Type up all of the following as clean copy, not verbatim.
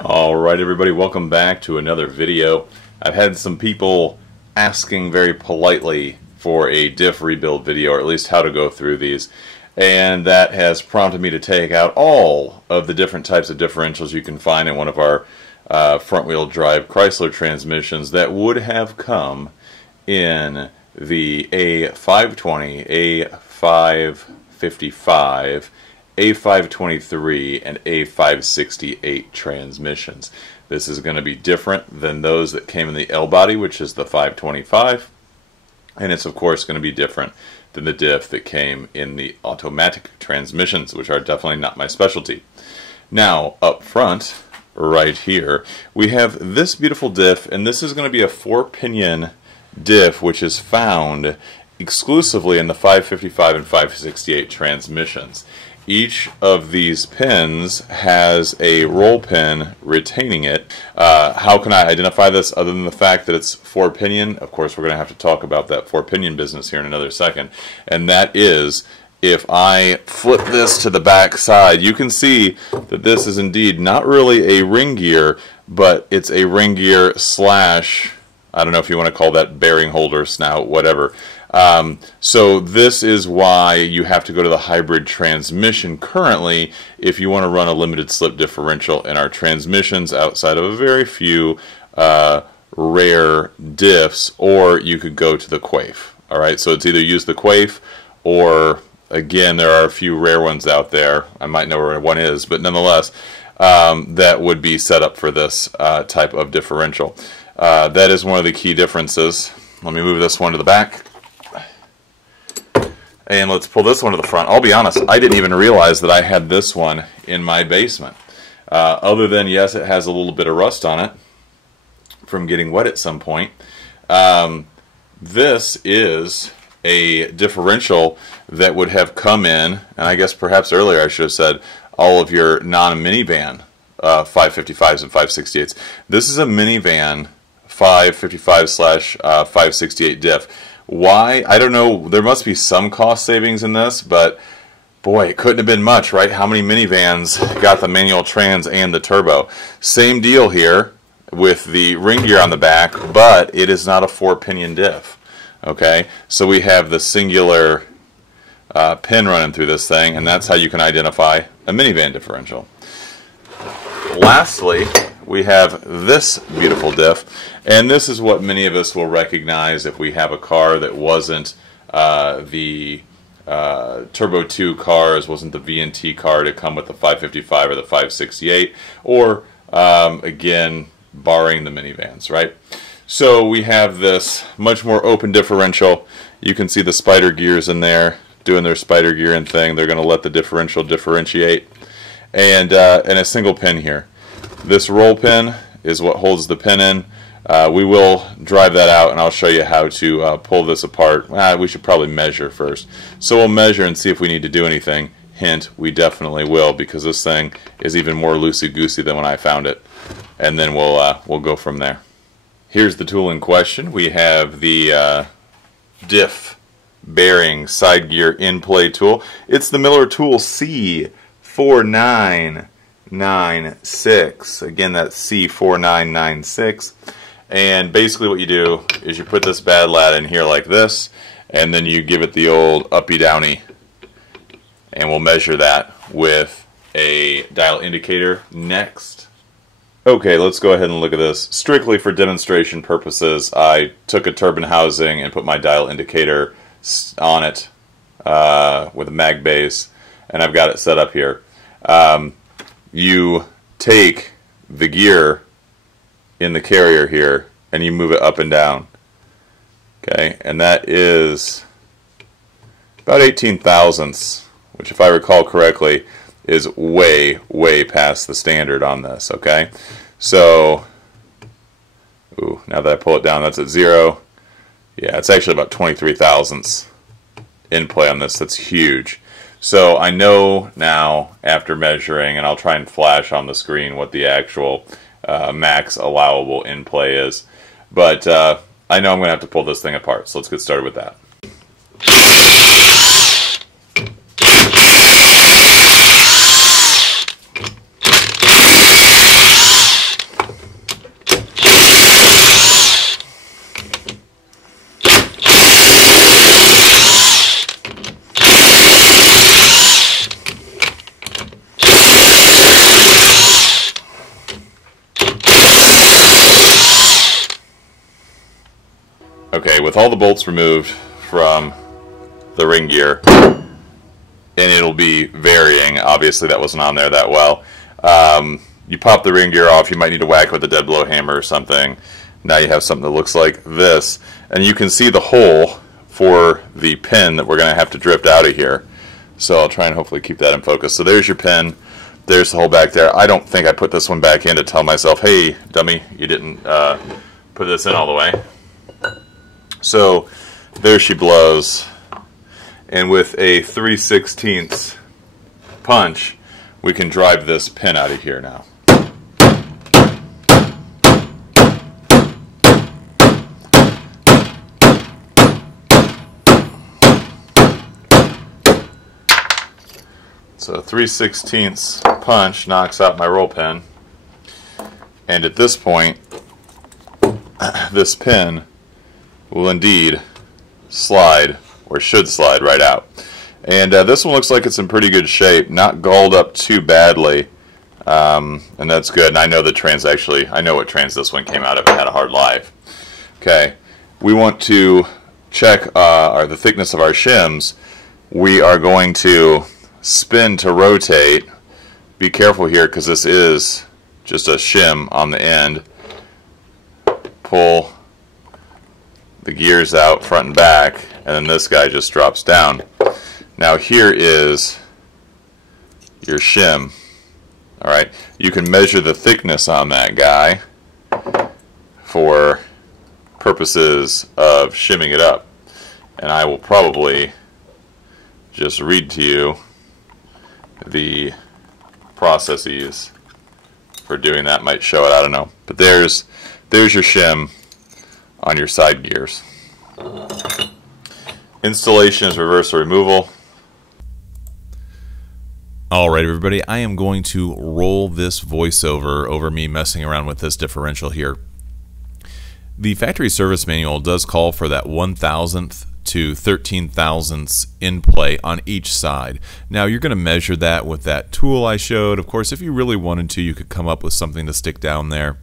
Alright everybody, welcome back to another video. I've had some people asking very politely for a diff rebuild video, or at least how to go through these, and that has prompted me to take out all of the different types of differentials you can find in one of our front wheel drive Chrysler transmissions that would have come in the A-520, A-555, A-523 and A-568 transmissions. This is going to be different than those that came in the L body, which is the 525, and it's of course going to be different than the diff that came in the automatic transmissions, which are definitely not my specialty. Now up front, right here, we have this beautiful diff, and this is going to be a 4-pinion diff which is found exclusively in the 555 and 568 transmissions. Each of these pins has a roll pin retaining it. How can I identify this other than the fact that it's 4-pinion? Of course, we're going to have to talk about that 4-pinion business here in another second. And that is, if I flip this to the back side, you can see that this is indeed not really a ring gear, but it's a ring gear slash, I don't know if you want to call that bearing holder, snout, whatever. So this is why you have to go to the hybrid transmission currently if you want to run a limited slip differential in our transmissions outside of a very few rare diffs, or you could go to the quaif. Alright, so it's either use the quaif or, again, there are a few rare ones out there. I might know where one is, but nonetheless, that would be set up for this type of differential. That is one of the key differences. Let me move this one to the back. And let's pull this one to the front. I'll be honest, I didn't even realize that I had this one in my basement. Other than, yes, it has a little bit of rust on it from getting wet at some point. This is a differential that would have come in, and I guess perhaps earlier I should have said all of your non-minivan 555s and 568s. This is a minivan 555/568 diff. Why? I don't know. There must be some cost savings in this, but boy, it couldn't have been much, right? How many minivans got the manual trans and the turbo? Same deal here with the ring gear on the back, but it is not a 4-pinion diff. Okay, so we have the singular pin running through this thing, and that's how you can identify a minivan differential. Lastly, we have this beautiful diff, and this is what many of us will recognize if we have a car that wasn't the Turbo 2 cars, wasn't the VNT car to come with the 555 or the 568, or again, barring the minivans, right? So we have this much more open differential. You can see the spider gears in there doing their spider gearing thing. They're going to let the differential differentiate, and a single pin here. This roll pin is what holds the pin in. We will drive that out, and I'll show you how to pull this apart. We should probably measure first. So we'll measure and see if we need to do anything. Hint, we definitely will, because this thing is even more loosey-goosey than when I found it. And then we'll go from there. Here's the tool in question. We have the diff bearing side gear in-play tool. It's the Miller Tool C4996. Again, that's C4996. And basically what you do is you put this bad lad in here like this, and then you give it the old uppy-downy, and we'll measure that with a dial indicator next. Okay, let's go ahead and look at this. Strictly for demonstration purposes, I took a turbine housing and put my dial indicator on it with a mag base, and I've got it set up here. You take the gear in the carrier here and you move it up and down. Okay, and that is about 18 thousandths, which, if I recall correctly, is way past the standard on this. Okay, so now that I pull it down, that's at 0. Yeah, it's actually about 23 thousandths in play on this. That's huge. So I know now, after measuring, and I'll try and flash on the screen what the actual max allowable in play is, but I know I'm going to have to pull this thing apart, so let's get started with that. Okay, with all the bolts removed from the ring gear, and it'll be varying, obviously that wasn't on there that well. You pop the ring gear off, you might need to whack it with a dead blow hammer or something. Now you have something that looks like this, and you can see the hole for the pin that we're going to have to drift out of here. So I'll try and hopefully keep that in focus. So there's your pin, there's the hole back there. I don't think I put this one back in to tell myself, hey dummy, you didn't put this in all the way. So there she blows, and with a 3/16 punch we can drive this pin out of here now. So 3/16 punch knocks out my roll pin, and at this point this pin will indeed slide, or should slide, right out. And this one looks like it's in pretty good shape, not galled up too badly, and that's good. And I know the trans I know what trans this one came out of. It had a hard live. Okay, we want to check the thickness of our shims. We are going to spin to rotate. Be careful here because this is just a shim on the end. Pull the gears out front and back, and then this guy just drops down. Now here is your shim. Alright, you can measure the thickness on that guy for purposes of shimming it up. And I will probably just read to you the processes for doing that. Might show it, I don't know. But there's your shim on your side gears. Installation is reversal removal. Alright everybody, I am going to roll this voiceover over me messing around with this differential here. The factory service manual does call for that 1,000th to 13 thousandths in play on each side. Now you're going to measure that with that tool I showed. Of course, if you really wanted to, you could come up with something to stick down there,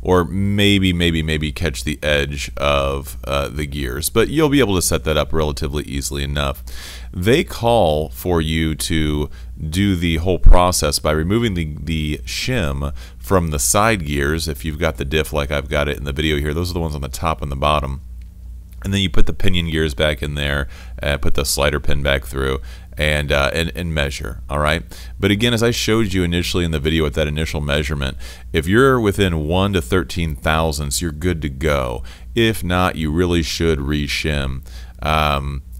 or maybe catch the edge of the gears, but you'll be able to set that up relatively easily enough. They call for you to do the whole process by removing the shim from the side gears. If you've got the diff like I've got it in the video here, those are the ones on the top and the bottom. And then you put the pinion gears back in there, put the slider pin back through, and measure. All right. But again, as I showed you initially in the video with that initial measurement, if you're within 1 to 13 thousandths, you're good to go. If not, you really should re-shim.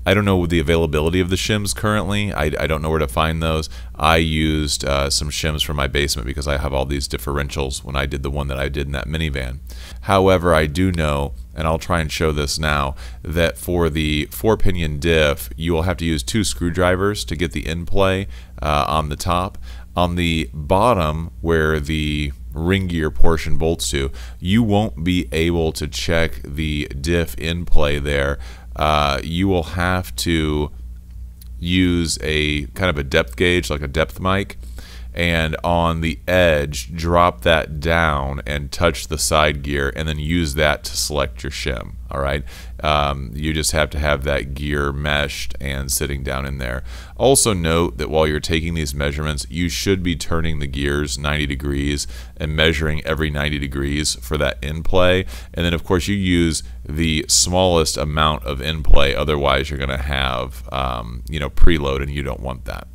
I don't know the availability of the shims currently. I don't know where to find those. I used some shims from my basement because I have all these differentials when I did the one that I did in that minivan. However, I do know, and I'll try and show this now, that for the 4-pinion diff, you will have to use 2 screwdrivers to get the in-play on the top. On the bottom, where the ring gear portion bolts to, you won't be able to check the diff in-play there. You will have to use a kind of a depth gauge, like a depth mic, and on the edge drop that down and touch the side gear, and then use that to select your shim. Alright, you just have to have that gear meshed and sitting down in there. Also note that while you're taking these measurements, you should be turning the gears 90 degrees and measuring every 90 degrees for that in-play. And then of course you use the smallest amount of in-play, otherwise you're going to have preload, and you don't want that.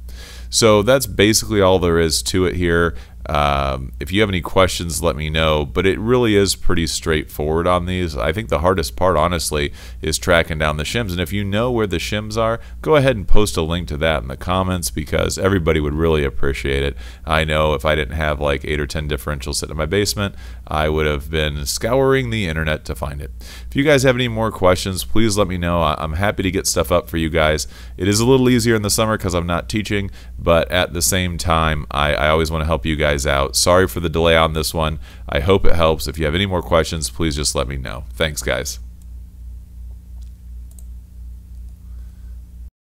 So that's basically all there is to it here. If you have any questions, let me know, but it really is pretty straightforward on these. I think the hardest part, honestly, is tracking down the shims, and if you know where the shims are, go ahead and post a link to that in the comments, because everybody would really appreciate it. I know if I didn't have like 8 or 10 differentials sitting in my basement, I would have been scouring the internet to find it. If you guys have any more questions, please let me know. I'm happy to get stuff up for you guys. It is a little easier in the summer because I'm not teaching, but at the same time, I always want to help you guys out. Sorry for the delay on this one. I hope it helps. If you have any more questions, please just let me know. Thanks, guys.